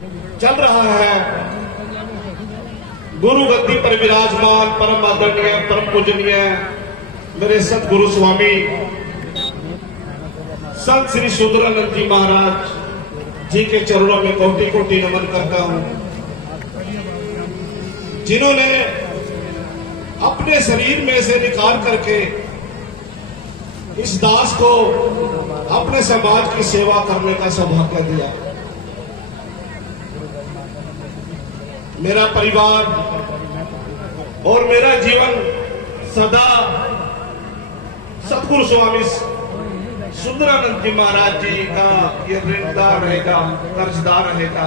चल रहा है। गुरु गद्दी पर विराजमान परम आदरणीय परम पूजनीय मेरे सतगुरु स्वामी संत श्री सुंदरानंद जी महाराज जी के चरणों में कोटि कोटि नमन करता हूं, जिन्होंने अपने शरीर में से निकाल करके इस दास को अपने समाज की सेवा करने का सौभाग्य दिया। मेरा परिवार और मेरा जीवन सदा सतगुरु स्वामी सुंदरानंद जी महाराज जी का ये ऋणदार रहेगा, कर्जदार रहेगा।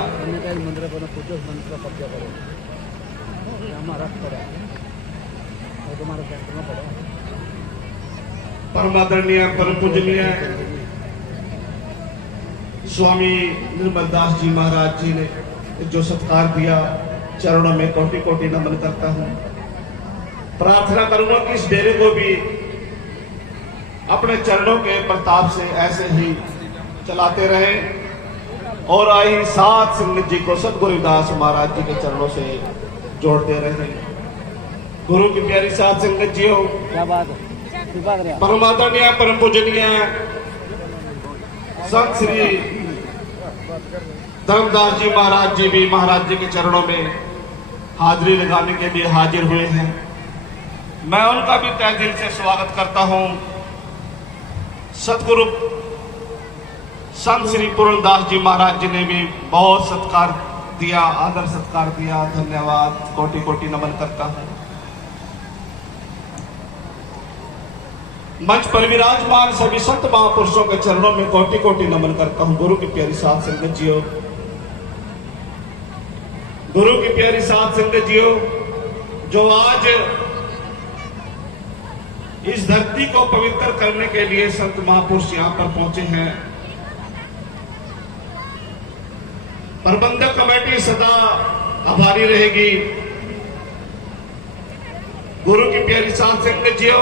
परमादरणीय परम पूजनीय स्वामी निर्मल दास जी महाराज जी ने जो सत्कार दिया, चरणों में कोटि कोटि नमन करता हूं। प्रार्थना करूंगा कि इस डेरे को भी अपने चरणों के प्रताप से ऐसे ही चलाते रहें और आई सात संगत जी को सतगुरु दास महाराज जी के चरणों से जोड़ते रहें। गुरु की प्यारी सात संगत जी हो, क्या बात है। परमादरणीय परम पूजनीय संत श्री धर्मदास जी महाराज जी भी महाराज जी के चरणों में हाजिरी लगाने के लिए हाजिर हुए हैं। मैं उनका भी तहे दिल से स्वागत करता हूं। सतगुरु संत श्री पूर्णदास जी महाराज जी ने भी बहुत सत्कार दिया, आदर सत्कार दिया। धन्यवाद, कोटि कोटि नमन करता हूं। मंच पर विराजमान सभी संत महापुरुषों के चरणों में कोटि कोटि नमन करता हूं। गुरु की प्यारी सात संगत जियो, गुरु की प्यारी सात संगत जियो, जो आज इस धरती को पवित्र करने के लिए संत महापुरुष यहां पर पहुंचे हैं। प्रबंधक कमेटी सदा आभारी रहेगी। गुरु की प्यारी सात संगत जियो,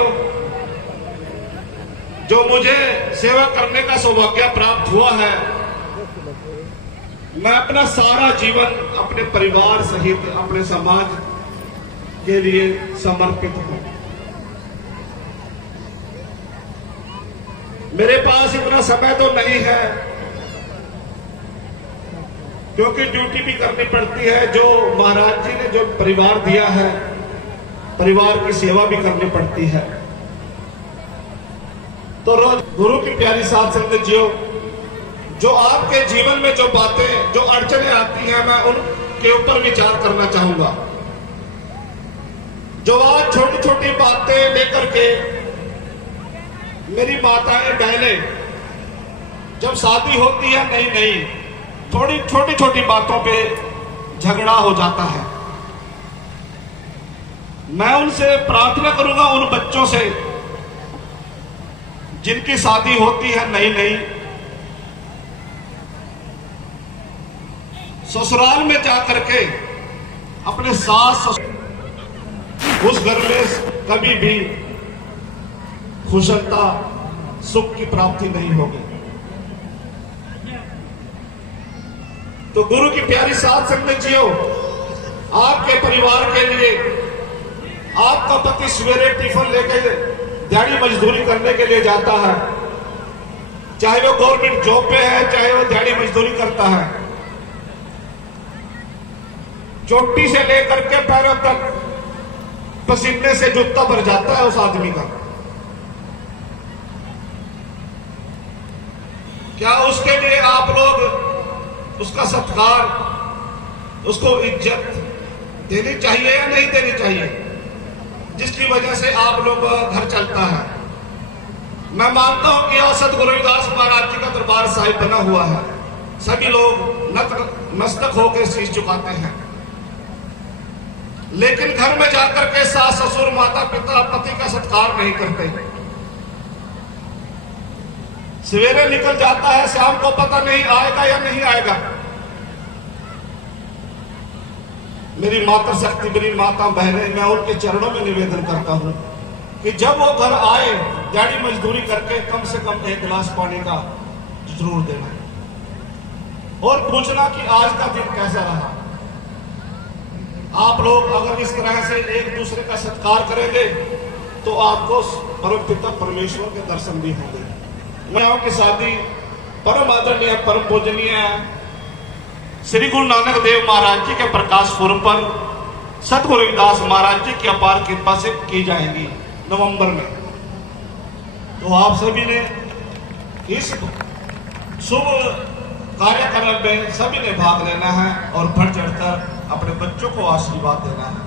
जो मुझे सेवा करने का सौभाग्य प्राप्त हुआ है, मैं अपना सारा जीवन अपने परिवार सहित अपने समाज के लिए समर्पित हूं। मेरे पास इतना समय तो नहीं है, क्योंकि ड्यूटी भी करनी पड़ती है। जो महाराज जी ने जो परिवार दिया है, परिवार की सेवा भी करनी पड़ती है। तो रोज गुरु की प्यारी सात संगत जियो, जो आपके जीवन में जो बातें, जो अड़चने आती हैं, मैं उनके ऊपर विचार करना चाहूंगा। जो आज छोटी छोटी बातें लेकर के मेरी माताएं बहनें, जब शादी होती है नई नई, थोड़ी छोटी छोटी बातों पे झगड़ा हो जाता है। मैं उनसे प्रार्थना करूंगा, उन बच्चों से जिनकी शादी होती है नई नई, ससुराल में जाकर के अपने सास उस घर में कभी भी खुशलता सुख की प्राप्ति नहीं होगी। तो गुरु की प्यारी सात संगत जियो, आपके परिवार के लिए आपका पति सवेरे टिफिन लेकर दिहाड़ी मजदूरी करने के लिए जाता है, चाहे वो गवर्नमेंट जॉब पे है, चाहे वो दिहाड़ी मजदूरी करता है। चोटी से लेकर के पैरों तक पसीने से जूता भर जाता है उस आदमी का। क्या उसके लिए आप लोग उसका सत्कार, उसको इज्जत देनी चाहिए या नहीं देनी चाहिए, जिसकी वजह से आप लोग घर चलता है। मैं मानता हूं कि यह सतगुरु दास महाराज जी का दरबार साहिब बना हुआ है, सभी लोग नतमस्तक होकर शीश झुकाते हैं, लेकिन घर में जाकर के सास ससुर माता पिता पति का सत्कार नहीं करते। सवेरे निकल जाता है, शाम को पता नहीं आएगा या नहीं आएगा। मेरी माता शक्ति, मेरी माता बहनें, मैं उनके चरणों में निवेदन करता हूं कि जब वो घर आए, दिहाड़ी मजदूरी करके कम से कम एक गिलास पानी का जरूर देना। और पूछना कि आज का दिन कैसा रहा। आप लोग अगर इस तरह से एक दूसरे का सत्कार करेंगे तो आपको परम पिता परमेश्वर के दर्शन भी होंगे। मैं की शादी परम आदरणीय परम पूजनीय श्री गुरु नानक देव महाराज जी के प्रकाश पुरब पर सतगुरु रविदास महाराज जी की अपार कृपा से की जाएंगी नवंबर में। तो आप सभी ने इस शुभ कार्यक्रम में सभी ने भाग लेना है और बढ़ चढ़कर अपने बच्चों को आशीर्वाद देना है।